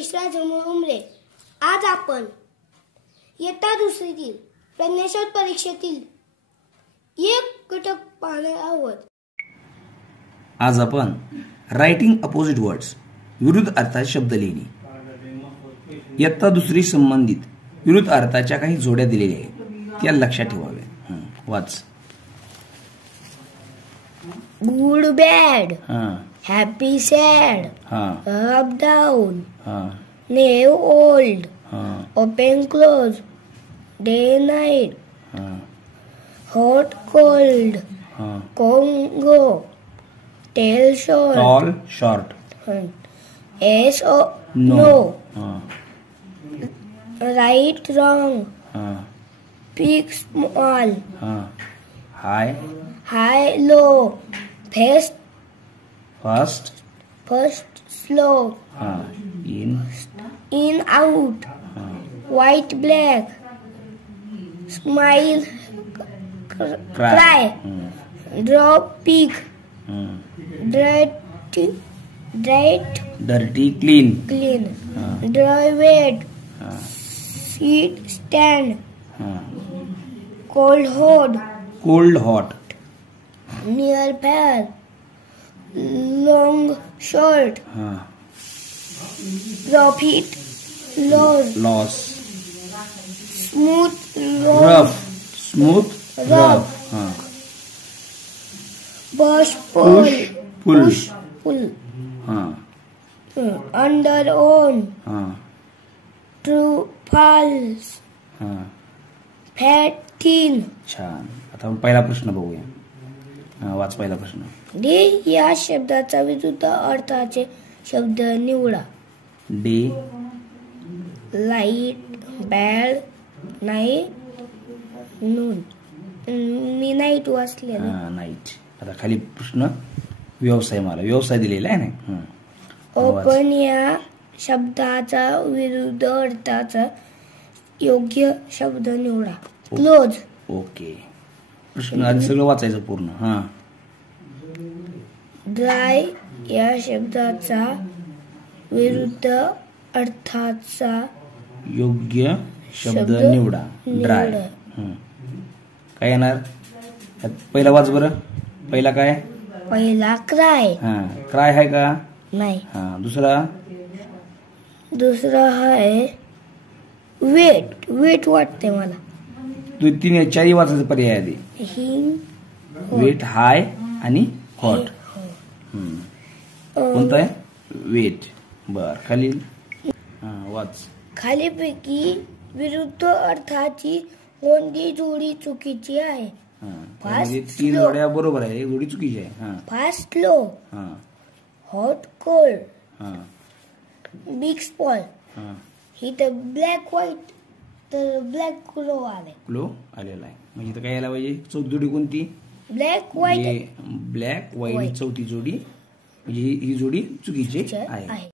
यशराज उमरे. आज आपण इयत्ता दुसरीतील प्रज्ञाशोध परीक्षेतील एक घटक पाहणार आहोत. आज आपण रायटिंग अपोजिट वर्ड्स विरुद्ध अर्थाचे शब्द लिहिणे. इयत्ता दुसरी संबंधित विरुद्ध अर्थाच्या काही जोड्या दिलेल्या आहेत, त्या लक्षात ठेवाव्या. वाच. Good bad, happy sad, up down, new old, open close, day night, hot cold, कोंगो, tall short, tall short, yes ओ no, right wrong, big small, high high low, fast first slow, in out, white black, smile cry, drop pick, dirty clean, dry wet, sit stand, cold hot, near far, long short, profit loss, smooth rough, push pull, under on, true false, fat thin. छान. आता आपण पहिला प्रश्न बघूया. वाच पहिला प्रश्न. Day या शब्दाचा विरुद्ध अर्थाचे शब्द निवडा. डे, लाईट, बॅड, नाईट, नून. मी नाईट वाचले. नाईट. आता खाली प्रश्न व्यवसाय, मला व्यवसाय दिलेला आहे ना. ओपन या शब्दाचा विरुद्ध अर्थाचा योग्य शब्द निवडा. क्लोज. ओके. प्रश्न आधी सगळं वाचायचं पूर्ण. ड्राय या शब्दाचा विरुद्ध अर्थाचा योग्य शब्द निवडा. ड्राय. काय येणार? पहिला वाच बरं. पहिला काय? पहिला क्राय. क्राय आहे का? नाही. दुसरा आहे वेट वाटते मला. तीन चारही वाचायचं पर्याय आधी. वेट, हाय आणि हॉट. कोणता आहे? वेट. बर. खाली वाच. खालीपैकी विरुद्ध अर्थाची कोणती जोडी चुकीची आहे? तीन जोड्या बरोबर आहे, एक जोडी चुकीची आहे. Fast low, hot cold, big small. ही तर ब्लॅक व्हाईट, तर ब्लॅक क्लो आले. क्लो आलेला आहे. म्हणजे इथं काय यायला पाहिजे? चौथी जोडी कोणती? Black white. ब्लॅक व्हाईट चौथी जोडी, म्हणजे ही जोडी चुकीची आहे.